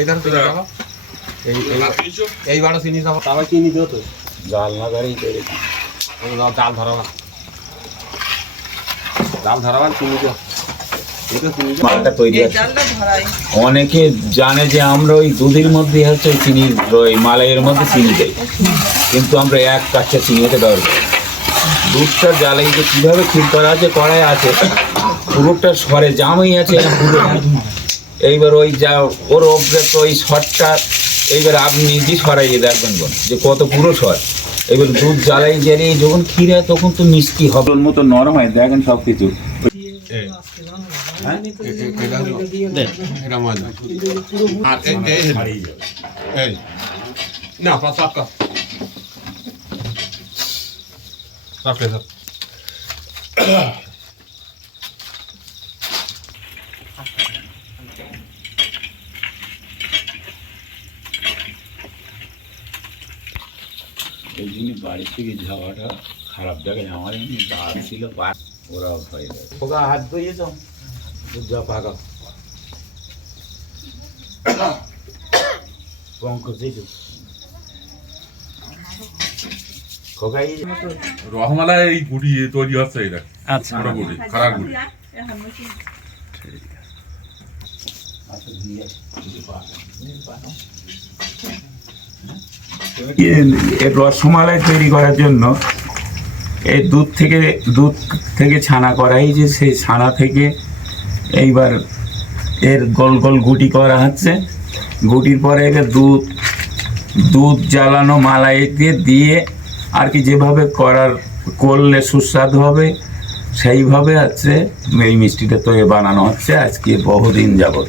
এই ধান চিনি এই এই চিনি দিও তো জাল না গাড়ি তৈরি জাল ধরাবা। জাল ধরাবা চিনি দিও মালটা তৈরি আছে। অনেকে জানে যে আমরা ওই দুধের মধ্যে হচ্ছে ওই চিনি ওই মালাইয়ের মধ্যে চিনি দেই। কিন্তু আমরা এক কাচ্চা চিনি হতে ব্যবহার করি। দুধটা জ্বালাই যে কীভাবে ঠিক করা আছে কড়াই আছে। পুরোটা সরে জামই আছে এইবার ওই যা ওর অভ্যাস ওই শটটা এইবার আপনি নিজেই সরাইয়ে দেখবেন বোন যে কত পুরো সর এবার দুধ জ্বালাই জ্বালিয়ে যখন ক্ষীর তখন তো মিষ্টি হবে। ওর মতো নরম হয় দেখেন সব কিছু হ্যাঁ? না পাঁচ রাখলে স্যার এই জন্য বাড়ি থেকে যাওয়াটা খারাপ। জায়গায় আমার এমনি দাঁড় ছিল বা- ওরা ভয় দেয় ওগা হাত ধুয়ে যাও দুধ যা পাকা রহমালা এই গুটি তৈরি হচ্ছে এটা। আচ্ছা। খারাপ গুটি আচ্ছা, দিয়ে যদি পাকা, যদি পাকা। এর রসমালাই তৈরি করার জন্য এই দুধ থেকে দুধ থেকে ছানা করা এই যে সেই ছানা থেকে এইবার এর গোল গোল গুটি করা হচ্ছে। গুটির পরে এবার দুধ দুধ জ্বালানো মালাই দিয়ে দিয়ে আর কি যেভাবে করার করলে সুস্বাদু হবে, সেইভাবে হচ্ছে এই মিষ্টিটা তো বানানো হচ্ছে। আজকে বহুদিন যাবত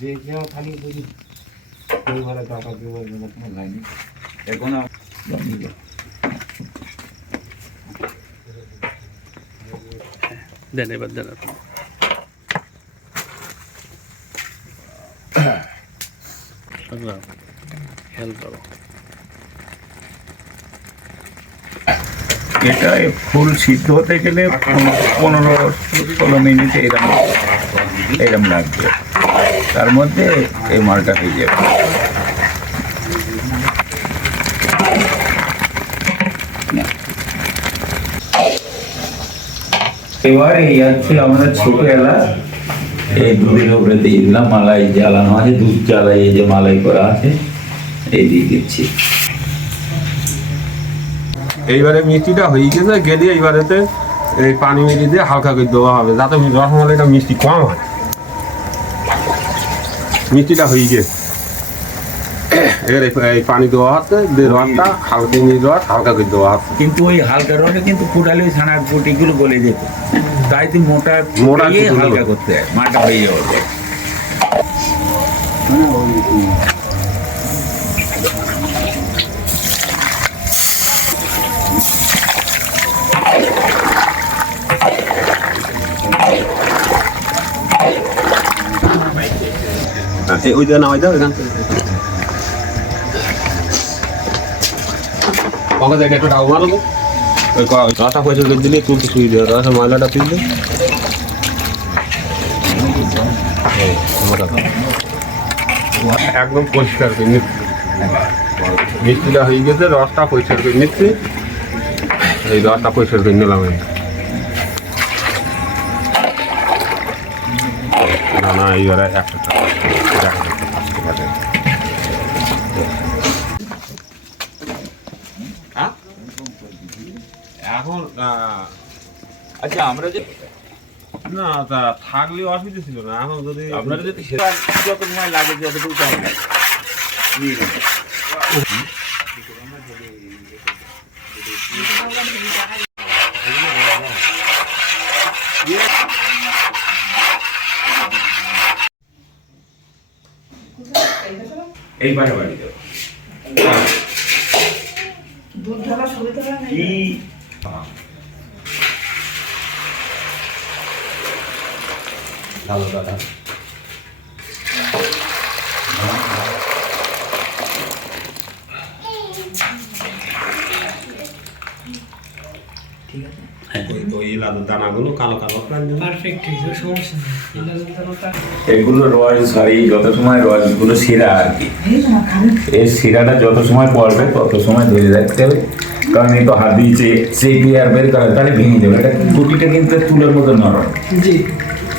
যে কেউ খালি বুঝি ওই ঘরে টাকা দেবো কোনো লাইনি এখন দেন এবার দেন আপনি। হেল্প করো। এটা ফুল সিদ্ধ হতে গেলে পনেরো- পনেরো ষোলো মিনিট এরম এরম লাগবে। তার মধ্যে এই মালটা হয়ে যাবে। এবার এই হচ্ছে আমাদের ছোট এলাচ এই দুধের উপরে দিয়ে দিলাম মালাই জ্বালানো আছে দুধ জ্বালাই যে মালাই করা আছে এই দিয়ে দিচ্ছি। এইবারে মিষ্টিটা হয়ে গেছে গেলে এইবারেতে এই পানি মিষ্টি দিয়ে হালকা করে দেওয়া হবে যাতে রসমালাইটা মিষ্টি কম হয়। মিষ্টিটা হয়ে গেছে এবার এই- এই পানি দেওয়া হচ্ছে যে রসটা হালকা নিয়ে রস হালকা করে দেওয়া হচ্ছে। কিন্তু ওই হালকা রসে কিন্তু ফুটালে ওই ছানার গুটিগুলো গলে যেত। তাই তুই মোটা মোটা হালকা করতে হয় মাটা হয়ে যাবে ওই দিয়ে নামাই দাও এখান একটু ডাউ মারো ওই ক- রসা পয়সা করে দিলে তুলতে শুয়ে দেবে রসা ময়লাটা এই, একদম পরিষ্কার করে নিচ্ছি। মিষ্টিটা হয়ে গেছে রসটা পরিষ্কার করে নিচ্ছি। এই রসটা পরিষ্কার করে নিলাম আমি। না না এইবারে একটা হ্যাঁ? এখন আচ্ছা আমরা যে না তা থাকলে অসুবিধা ছিল না। এখন যদি আপনারা যদি সেটা যত সময় লাগে যতটুকু টাইম লাগে। এই পাশে বাড়ি দেবো। দুধ ঢালা সুবিধা হয় কি ভালো দাদা ওই লাদুর দানাগুলো কালো কালো পারফেক্ট সমস্যা নেই। এগুলো রস সরি যত সময় রসগুলো শিরা আর কি। এই শিরাটা যত সময় পড়বে তত সময় ধরে রাখতে হবে। কারণ এই তো হাত দিয়েছে চেপে আর বের করে তাহলে ভেঙে যাবে। এটা গুটিটা কিন্তু তুলোর মতো নরম।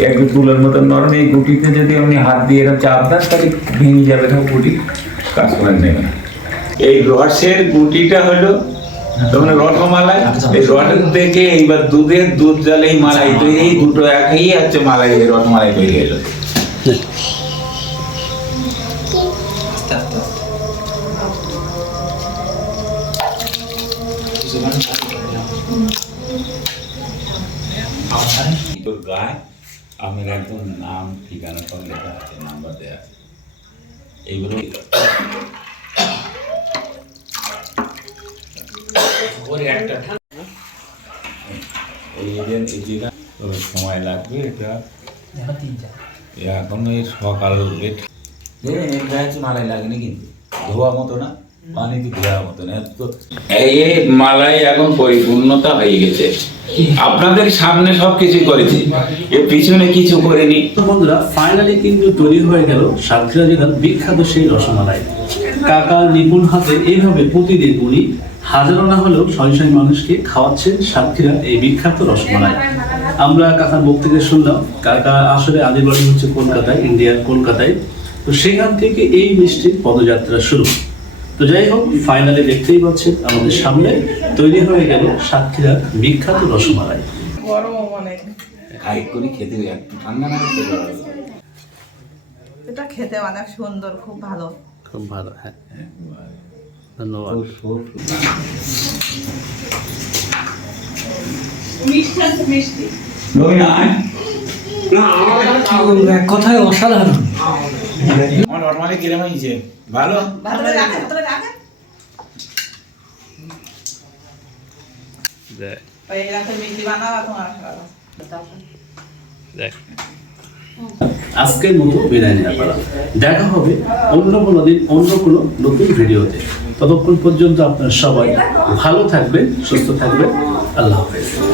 একটু তুলোর মতো নরম এই গুটিতে যদি আপনি হাত দিয়ে এরকম চাপ দেন তাহলে ভেঙে যাবে না গুটি কাজ করে নেবে এই রসের গুটিটা হলো তোমরা রসমালাই এই রসের থেকে এইবার দুধের দুধ জলে এই মালাই তৈরি এই দুটো একই হচ্ছে মালাই এই রসমালাই তৈরি হলো আস্তে আস্তে আস্তে তোর গায়ে আমার একদম নাম ঠিকানা সব লেখা আছে নাম্বার দেওয়া আছে এইগুলো এই সময় লাগবে এটা। এখন এই সকাল লেট এটা হচ্ছে মালাই লাগেনি কিন্তু। ধোয়া মতো না পানি মতো না এই এই মালাই এখন পরিপূর্ণতা হয়ে গেছে। আপনাদের সামনে সব কিছু করেছি। এর পিছনে কিছু করিনি। তো বন্ধুরা ফাইনালি কিন্তু তৈরি হয়ে গেল সাতক্ষীরা জেলার বিখ্যাত সেই রসমালাই। কাকার নিপুণ হাতে এইভাবে প্রতিদিন উনি হাজারো না হলেও শয় শয় মানুষকে খাওয়াচ্ছেন সাতক্ষীরার এই বিখ্যাত রসমালাই। আমরা কাকার বক্তৃতা শুনলাম কাকা আসলে আদির বাড়ি হচ্ছে কলকাতায় ইন্ডিয়ার কলকাতায়। তো সেখান থেকে এই মিষ্টির পদযাত্রা শুরু। তো যাই হোক ফাইনালে দেখতেই পাচ্ছেন আমাদের সামনে তৈরি হয়ে গেল সাতক্ষীরার বিখ্যাত রসমালাই। গরম করে খেতে একটু ঠান্ডা না এটা খেতে অনেক সুন্দর খুব ভালো। খুব ভালো হ্যাঁ। ধন্যবাদ। কথায় অসাধারণ। নর্মালি কিরম হয়েছে ভালো? আজকের মতো বিদায় নেওয়া দেখা হবে অন্য কোনো দিন অন্য কোনো নতুন ভিডিওতে। ততক্ষণ পর্যন্ত আপনার সবাই ভালো থাকবেন সুস্থ থাকবেন। আল্লাহ হাফেজ।